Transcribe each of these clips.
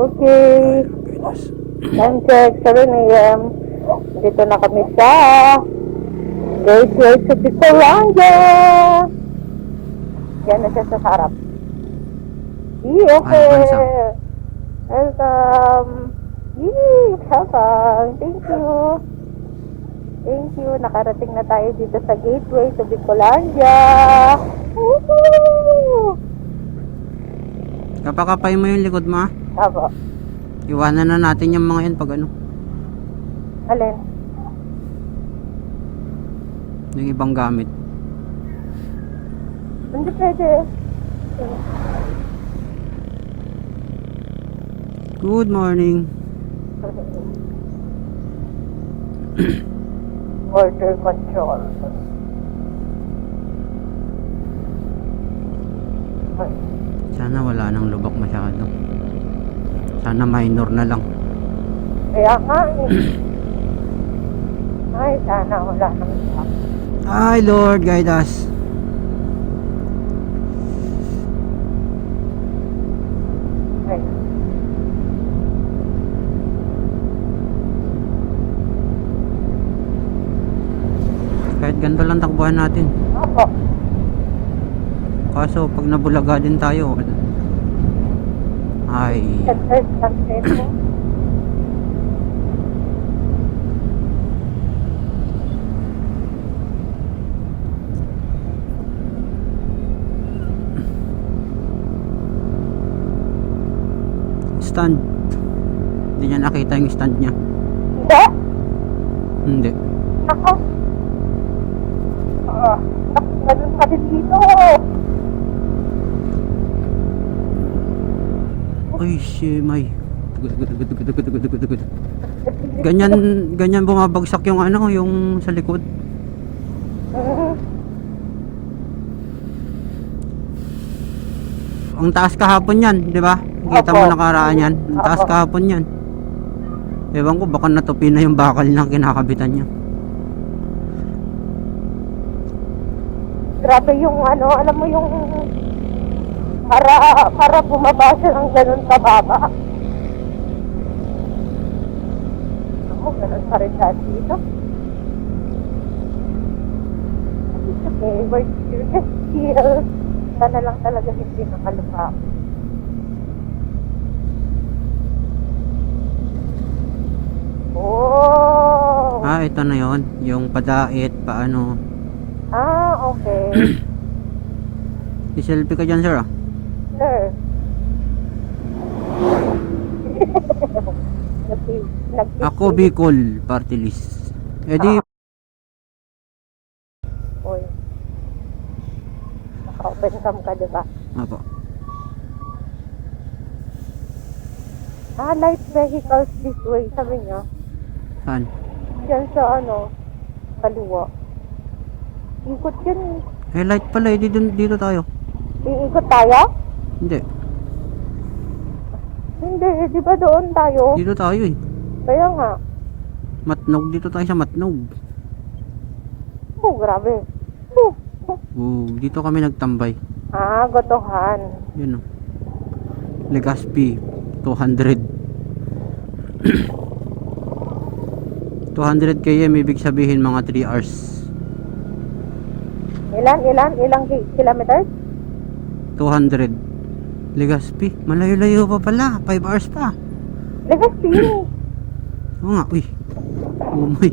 Okay. Time check, 7 a.m. Dito na kami sa Gateway to Picolanja. Yan na siya sa harap. Okay. Welcome. Welcome. Thank you. Thank you. Nakarating na tayo dito sa Gateway to Picolanja. Woohoo! Kapakapay mo yung likod mo, ha? Apo. Iwanan na natin yung mga yan pag ano. Alin? Yung ibang gamit. Hindi pwede. Good morning. Border control. Sana wala nang lubak masyado. Sana minor na lang. Kaya nga eh. Ay, sana wala nang iba. Ay Lord, guide us. Ay. Kahit ganito lang takbuhan natin. Opo. Kaso pag nabulaga din tayo, ay Sector sunset mo. stand. Hindi niya nakita yung stand niya. Hindi? Hindi. Ako. Ganun pa din dito. Ay, may. Ganyan bumabagsak yung ano, yung sa likod. Ang taas kahapon yan, di ba? Kita mo Opo. nakaraan yan. Ang taas Opo. kahapon yan. Ewan ko, baka natupi na yung bakal ng kinakabitan niya. Grabe yung ano, alam mo yung para bumaba siya ng ganun kababa. Ako, ganun pa rin dati dito. It's okay, we're just here. Sana lang talaga hindi nakalupa. Oh! Ah, ito na yon, yung padait, paano. Ah, okay. I-selfie ka dyan, sir, ah. Sir. Ako, Bicol, party list. Eh di, Uy. Naka-open cam ka, diba? apo. Ah, light vehicles this way, sabi niya. Saan? Diyan sa ano, kaliwa. Ikot yan eh. Eh, light pala, eh, dito tayo. Iikot tayo? Hindi, Hindi, di ba doon tayo? dito tayo eh. Kaya nga. Matnog, dito tayo sa Matnog. Oh, grabe. Dito kami nagtambay. Ah, gotohan. Yun o. Legazpi 200 200 km, ibig sabihin mga 3 hours. Ilang kilometers? 200 Legazpi, malayo-layo pa pala, 5 hours pa. Legazpi. Oo nga, uy. Oh my.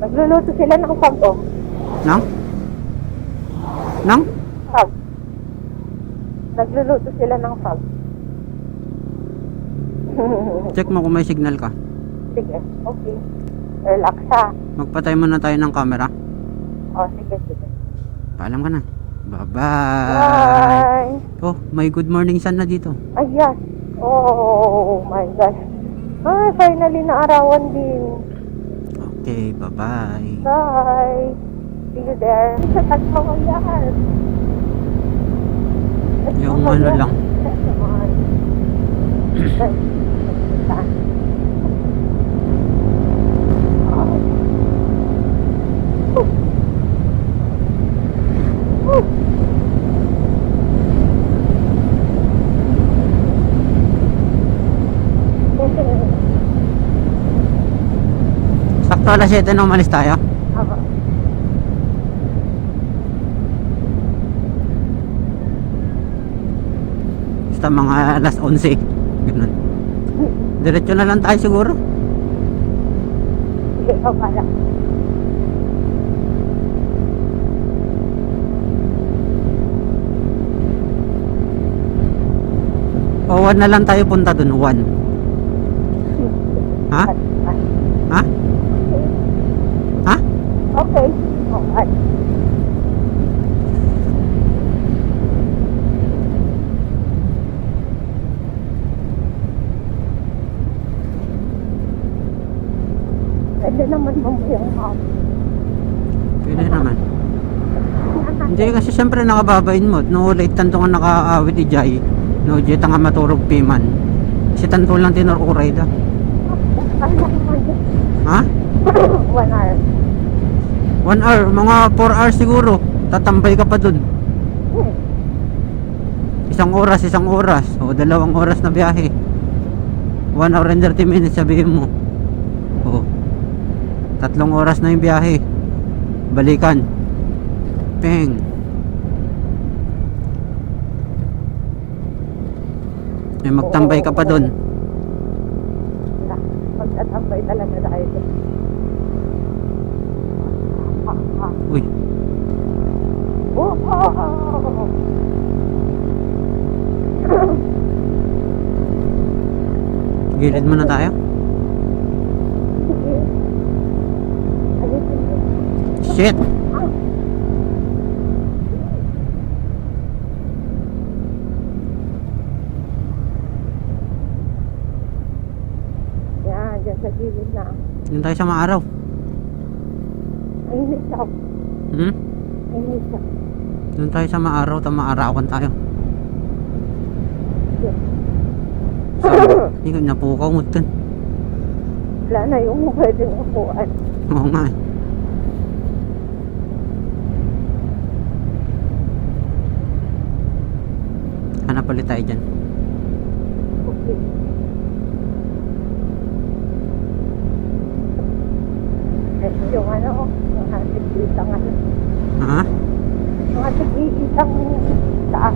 Nagluluto sila ng pag oh. Nang? Nang? Pag. Nagluluto sila ng pag. Check mo kung may signal ka. Sige, okay. Relax ha. Magpatay muna tayo ng camera. Oh, sige. Paalam ka na. Bye-bye. Bye. Oh, may good morning sun na dito. Ay, yes. Oh my gosh. Ay, finally naarawan din. Okay, bye-bye. Bye. See you there. Sa Tagpawayan. Yung ano lang. Sakto alas 7 na umalis tayo. Ako. Basta mga alas 11. Ganun. Diretso na lang tayo siguro. Sige, ikaw pala. O 1 na lang tayo punta dun. 1. Ha? Ha? Ha? Okay. Okay. Pwede naman mamaya ako. Pwede naman. Hindi kasi syempre nakababain mo. No late tanto nga nakaawit ni Jai. No jet nga maturog piman. Si tanto lang tinururay da. Ha? 1 hour. 1 hour, mga 4 hours siguro. Tatambay ka pa dun. Isang oras. O 2 oras na biyahe. 1 hour and 30 minutes sabihin mo. O 3 oras na yung biyahe. Balikan. Peng. Eh magtambay ka pa dun. Magtatambay talaga tayo. Uy, Oh, gilid muna tayo. sige. Alisin mo. Shit. Yan, dyan sa gilid na. Yun tayo sa maaraw. Mainit siya. Hmm? Mainit siya. Doon tayo sa maaraw, maarawan tayo. Yes. Hindi ko napukaw mo dun. Wala na yung pwedeng upuan. Oo nga eh. Hanap ulit tayo dyan. Okay. Eh, yung ano, yung ating isang ano, Ha? yung ating isang saan.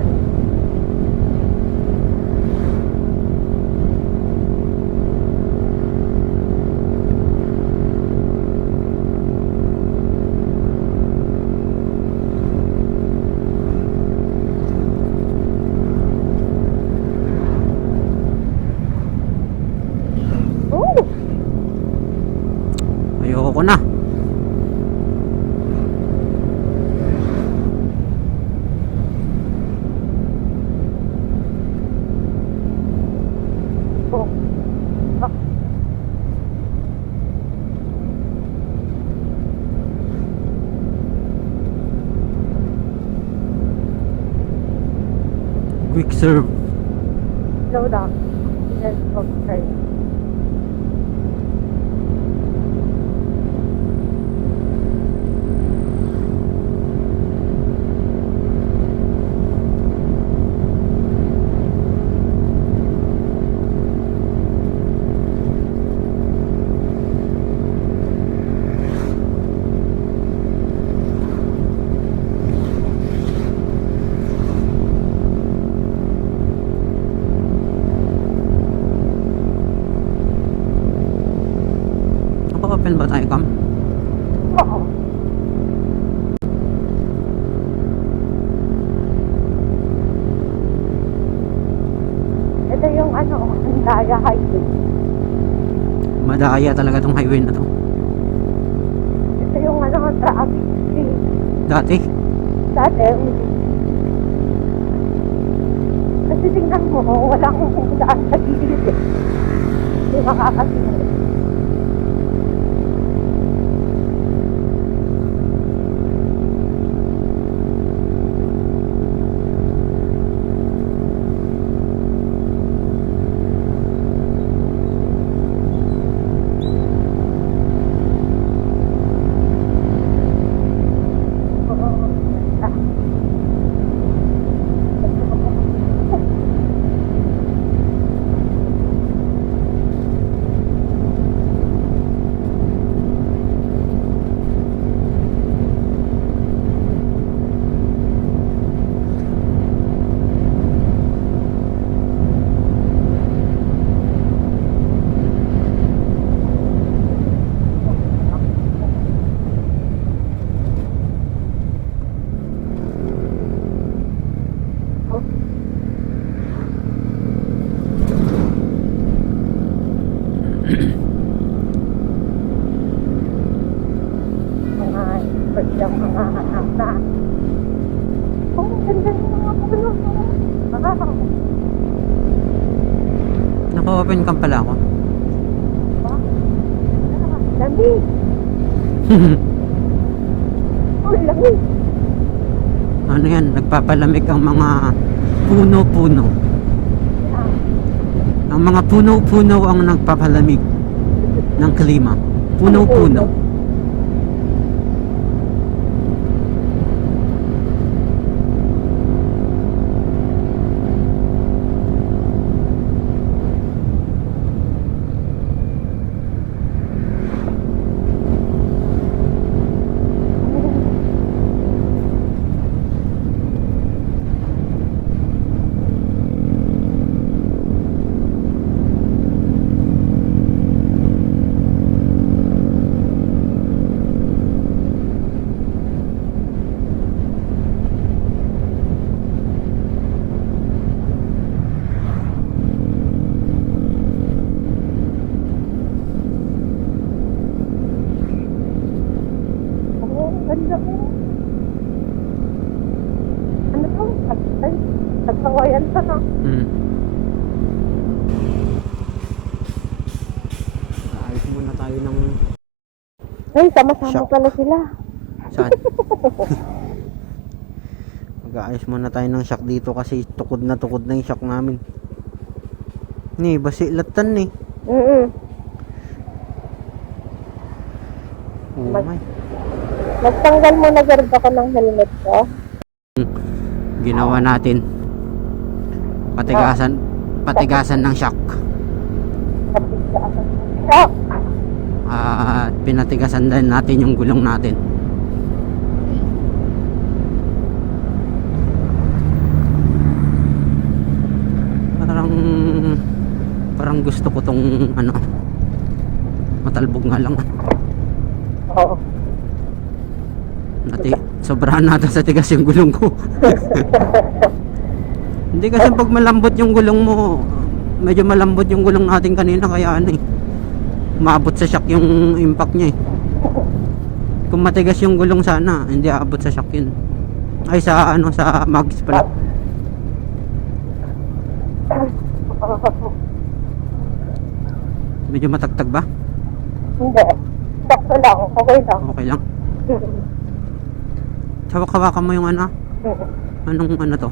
Oh! Ayoko na. Oh. Ah. Quick serve. Slow down. Yes, okay. Open ba tayo, Kam? Oo. Ito yung ano, Andaya Highway. Madaya talaga tong highway na to. Ito yung ano, traffic street. Dati, Dati, hindi. Kasi tingnan mo, walang daan sa gilid eh. Hindi makakasunod. Naka-open cam pala ako. Lamig. Oh, lamig. Ano yan, nagpapalamig ang mga puno-puno. Ang mga puno-puno ang nagpapalamig ng klima. Puno-puno. Oh, ganda ko. Ano to? Ay, nagkawayan pa na. Ayos muna tayo ng... Ay, sama-sama Shock. pala sila. Saan? Mag-aayos muna tayo ng shock dito kasi tukod na yung shock namin. Ni, basilatan ni. Oh Mag- my. Nagtanggal mo na garb ako ng helmet ko. Ginawa natin. Patigasan ng shock. Shock! At pinatigasan din natin yung gulong natin. Parang gusto ko tong ano, matalbog nga lang. Oo. Sobrahan natin sa tigas yung gulong ko. Hindi kasi pag malambot yung gulong mo, medyo malambot yung gulong natin kanina kaya ano eh, maabot sa shock yung impact niya eh. Kung matigas yung gulong sana, hindi aabot sa shock yun. Ay sa ano, sa mags pala. Medyo matagtag ba? Hindi. Sakto lang. Okay lang. Okay lang. Hawak-hawakan mo yung ano. Anong ano to?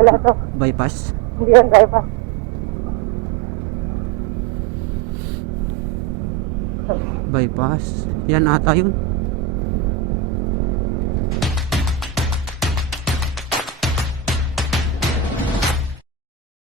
Wala to. Bypass? Hindi yan driver. Bypass? Yan ata yun.